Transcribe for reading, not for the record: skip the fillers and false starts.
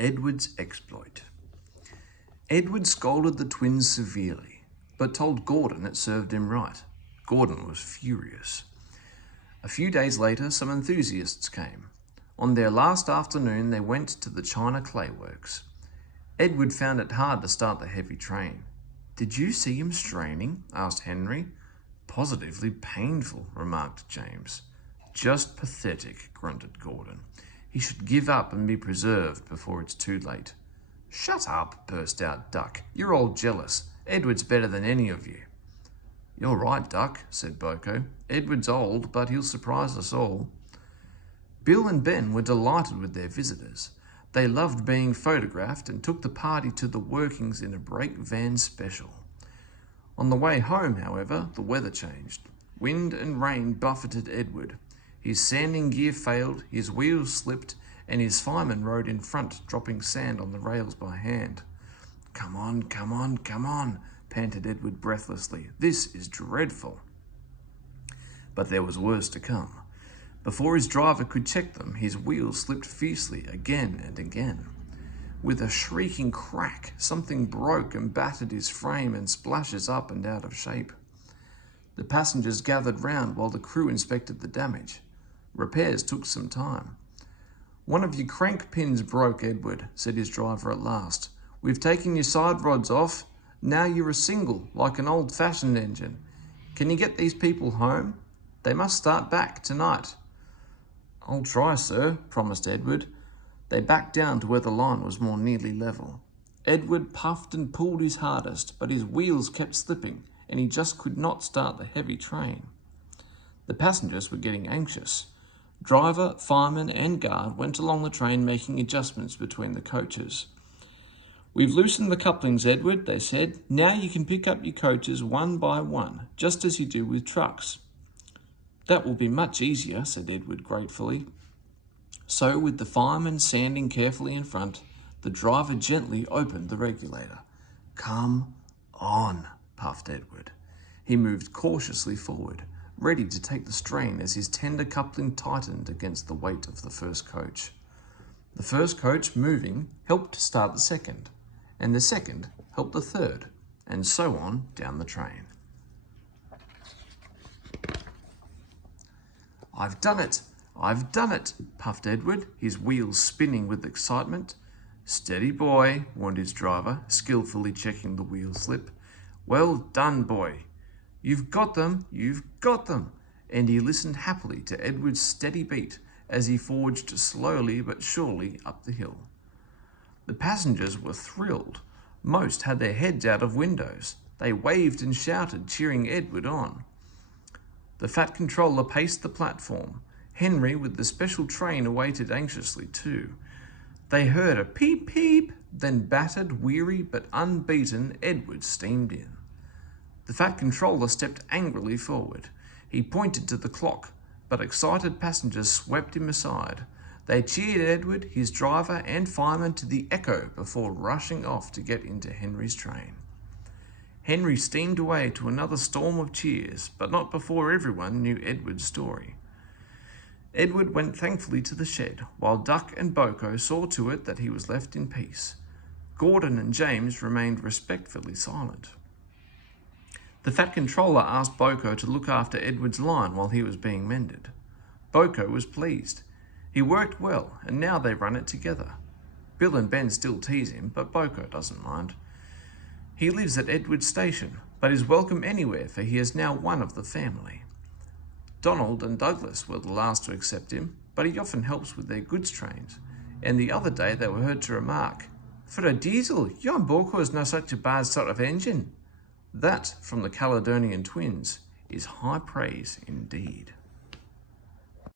Edward's exploit. Edward scolded the twins severely, but told Gordon it served him right. Gordon was furious. A few days later, some enthusiasts came. On their last afternoon, they went to the China Clay Works. Edward found it hard to start the heavy train. "Did you see him straining?" asked Henry. "Positively painful," remarked James. "Just pathetic," grunted Gordon. "He should give up and be preserved before it's too late." "Shut up," burst out Duck. "You're all jealous. Edward's better than any of you." "You're right, Duck," said Boko. "Edward's old, but he'll surprise us all." Bill and Ben were delighted with their visitors. They loved being photographed and took the party to the workings in a brake van special. On the way home, however, the weather changed. Wind and rain buffeted Edward. His sanding gear failed, his wheels slipped, and his fireman rode in front, dropping sand on the rails by hand. "Come on, come on, come on," panted Edward breathlessly. "This is dreadful." But there was worse to come. Before his driver could check them, his wheels slipped fiercely again and again. With a shrieking crack, something broke and battered his frame and splashes up and out of shape. The passengers gathered round while the crew inspected the damage. Repairs took some time. "One of your crank pins broke, Edward," said his driver at last. "We've taken your side rods off. Now you're a single, like an old-fashioned engine. Can you get these people home? They must start back tonight." "I'll try, sir," promised Edward. They backed down to where the line was more nearly level. Edward puffed and pulled his hardest, but his wheels kept slipping, and he just could not start the heavy train. The passengers were getting anxious. Driver, fireman, and guard went along the train making adjustments between the coaches. "We've loosened the couplings, Edward," they said. "Now you can pick up your coaches one by one, just as you do with trucks." "That will be much easier," said Edward gratefully. So, with the fireman sanding carefully in front, the driver gently opened the regulator. "Come on," puffed Edward. He moved cautiously forward, ready to take the strain as his tender coupling tightened against the weight of the first coach. The first coach, moving, helped to start the second, and the second helped the third, and so on down the train. "I've done it! I've done it!" puffed Edward, his wheels spinning with excitement. "Steady, boy," warned his driver, skillfully checking the wheel slip. "Well done, boy. You've got them, you've got them." And he listened happily to Edward's steady beat as he forged slowly but surely up the hill. The passengers were thrilled. Most had their heads out of windows. They waved and shouted, cheering Edward on. The Fat Controller paced the platform. Henry, with the special train, awaited anxiously too. They heard a peep peep, then battered, weary but unbeaten, Edward steamed in. The Fat Controller stepped angrily forward. He pointed to the clock, but excited passengers swept him aside. They cheered Edward, his driver and fireman to the echo before rushing off to get into Henry's train. Henry steamed away to another storm of cheers, but not before everyone knew Edward's story. Edward went thankfully to the shed, while Duck and Boko saw to it that he was left in peace. Gordon and James remained respectfully silent. The Fat Controller asked Boko to look after Edward's line while he was being mended. Boko was pleased. He worked well, and now they run it together. Bill and Ben still tease him, but Boko doesn't mind. He lives at Edward's station, but is welcome anywhere, for he is now one of the family. Donald and Douglas were the last to accept him, but he often helps with their goods trains, and the other day they were heard to remark, "For a diesel, yon Boko is no such a bad sort of engine." That, from the Caledonian twins, is high praise indeed.